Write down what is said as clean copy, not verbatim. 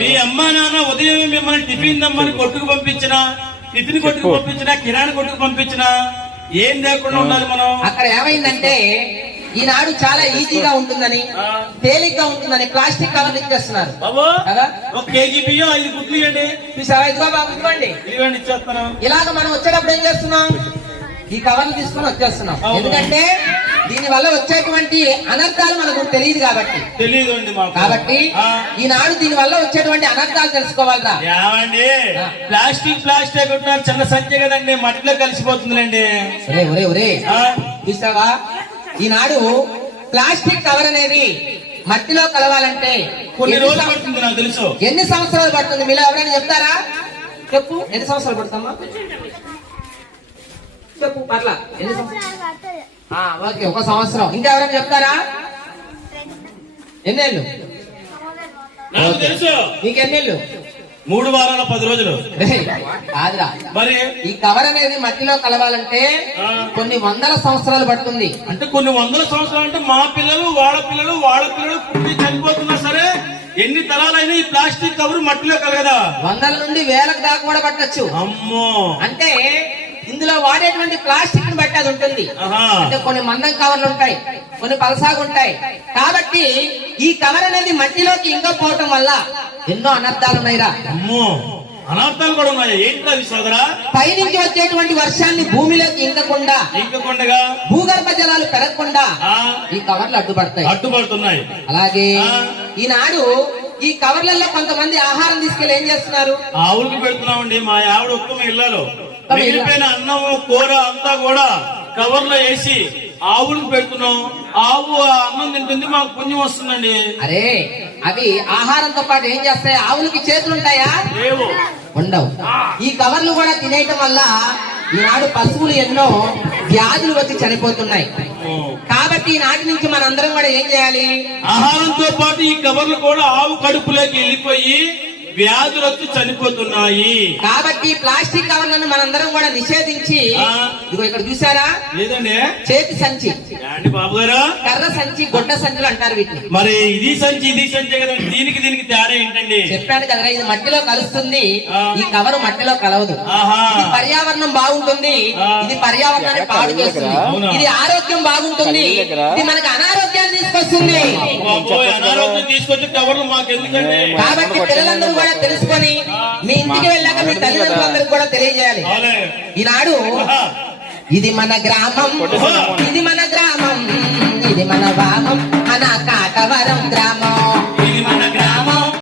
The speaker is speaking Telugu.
మీ అమ్మా నాన్న ఉదయం మిమ్మల్ని టిఫిన్ దమ్మని కొట్టుకు పంపించిన, టిఫిన్ కొట్టుకు పంపించిన, కిరాణా కొట్టుకు పంపించిన ఏం లేకుండా ఉండాలి మనం. అక్కడ ఏమైందంటే ఈనాడు చాలా ఈజీగా ఉంటుందని, తేలిగ్గా ఉంటుందని ప్లాస్టిక్ కవర్లు ఇచ్చేస్తున్నారు బాబు. కదా, 1 కేజీ బియ్యం 5 గుడ్లు ఇవ్వండి. చూసావా, ఇదిగో బాబు ఇవ్వండి, ఇవ్వండి ఇచ్చేస్తాను. ఇలాగ మనం వచ్చేటప్పుడు ఏం చేస్తున్నాం, ఈ కవర్లు తీసుకొని వచ్చేస్తున్నాం. ఎందుకంటే దీని వల్ల వచ్చేటువంటి అనర్థాలు మనకు తెలియదు కాబట్టి. తెలియదు అండి మాకు. కాబట్టి ఈనాడు దీని వల్ల వచ్చేటువంటి అనర్థాలు తెలుసుకోవాలరా. ఏమండి ప్లాస్టిక్ ప్లాస్టిక్ ఉంటున్నారు, చిన్న సంఖ్య కదండి, మట్టిలో కలిసిపోతుందిలేండి. ఒరే ఒరే ఒరే చూసావా, ఈనాడు ప్లాస్టిక్ కవర్ అనేది మట్టిలో కలవాలంటే కొన్ని రోజులు పడుతుంది నాకు తెలుసు. ఎన్ని సంవత్సరాలు పడుతుంది మీలో ఎవరైనా చెప్తారా? చెప్పు, ఎన్ని సంవత్సరాలు పడుతుందమ్మా చెప్పు, పర్లా ఎన్ని సంవత్సరాలు? ఓకే, 1 సంవత్సరం. ఇంకా ఎవరైనా చెప్తారా? ఎన్నేళ్ళు? నాకు తెలుసు. నీకెన్నేళ్ళు? 3 వారాల 10 రోజులు. కాదురా, మరి ఈ కవర్ అనేది మట్టిలో కలవాలంటే కొన్ని వందల సంవత్సరాలు పడుతుంది. అంటే కొన్ని వందల సంవత్సరాలు అంటే మా పిల్లలు వాళ్ళ పిల్లలు పుట్టి చనిపోతున్నా సరే ఎన్ని తరాలైనా ఈ ప్లాస్టిక్ కవర్ మట్టిలో కలగదా? వందల నుండి వేలకు దాకా కూడా పట్టచ్చు. అమ్మో, అంటే ఇందులో వాడేటువంటి ప్లాస్టిక్ ని బట్టి అది ఉంటుంది. అంటే కొన్ని మందం కవర్లు ఉంటాయి, కొన్ని పలసాగు ఉంటాయి. కాబట్టి ఈ కవర్ అనేది మట్టిలోకి ఇంకపోవటం వల్ల ఎన్నో అనర్థాలు ఉన్నాయిరా. అమ్మో, అనర్థాలు కూడా ఉన్నాయి. ఏంటి సోదరా? పైనుంచి వచ్చేటువంటి వర్షాన్ని భూమిలోకి ఇంకకుండా భూగర్భ జలాలు పెరగకుండా ఈ కవర్లు అడ్డుపడుతున్నాయి. అలాగే ఈనాడు ఈ కవర్లలో కొంతమంది ఆహారం తీసుకెళ్లి ఏం చేస్తున్నారు? ఆవులకు పెడుతున్నామండి. మా ఆవిడ ఉత్తమ ఇళ్లలో మిగిలిపోయిన అన్నం కూర అంతా కూడా కవర్లో వేసి ఆవులకు పెడుతున్నాం. ఆవు అన్నం తింటుంది, మాకు పుణ్యం వస్తుందండి. అరే, అవి ఆహారంతో పాటు ఏం చేస్తాయి? ఆవులకి చేతులు ఉంటాయా? లేవు, ఉండవు. ఈ కవర్లు కూడా తినేయటం వల్ల ఈనాడు పశువులు ఎన్నో వ్యాధులు వచ్చి చనిపోతున్నాయి. కాబట్టి ఈనాటి నుంచి మనందరం కూడా ఏం చేయాలి? ఆహారంతో పాటు ఈ కవర్లు కూడా ఆవు కడుపులోకి వెళ్ళిపోయి వ్యాధులు వచ్చి చనిపోతున్నాయి. కాబట్టి ప్లాస్టిక్ కవర్లను మనందరం కూడా నిషేధించి, ఇదిగో ఇక్కడ చూసారా, లేదండి చేతి సంచి అండి బాబు గారు, కర్ర సంచి, గొడ్డ సంచులు అంటారు వీటిని. మరి ఇది సంచి కదండి, దీనికి తేడా ఏంటండి? చెప్పాను కదరా, ఇది మట్టిలో కలుస్తుంది, ఈ కవర్ మట్టిలో కలవదు. ఇది పర్యావరణం బాగుంటుంది, ఇది పర్యావరణాన్ని పాడు చేస్తుంది. ఇది ఆరోగ్యం బాగుంటుంది, ఇది మనకు అనారోగ్యాన్ని తీసుకొస్తుంది. అనారోగ్యం తీసుకొచ్చి కవర్లు మాకు ఎందుకండి? కాబట్టి పిల్లలందరూ కూడా తెలుసుకొని మీ ఇంటికి వెళ్ళాక మీ తల్లిదండ్రులందరికీ కూడా తెలియజేయాలి. ఈనాడు ఇది మన గ్రామం, ఇది మన గ్రామం, ఇది మన వామం, మన కాటవరం గ్రామం.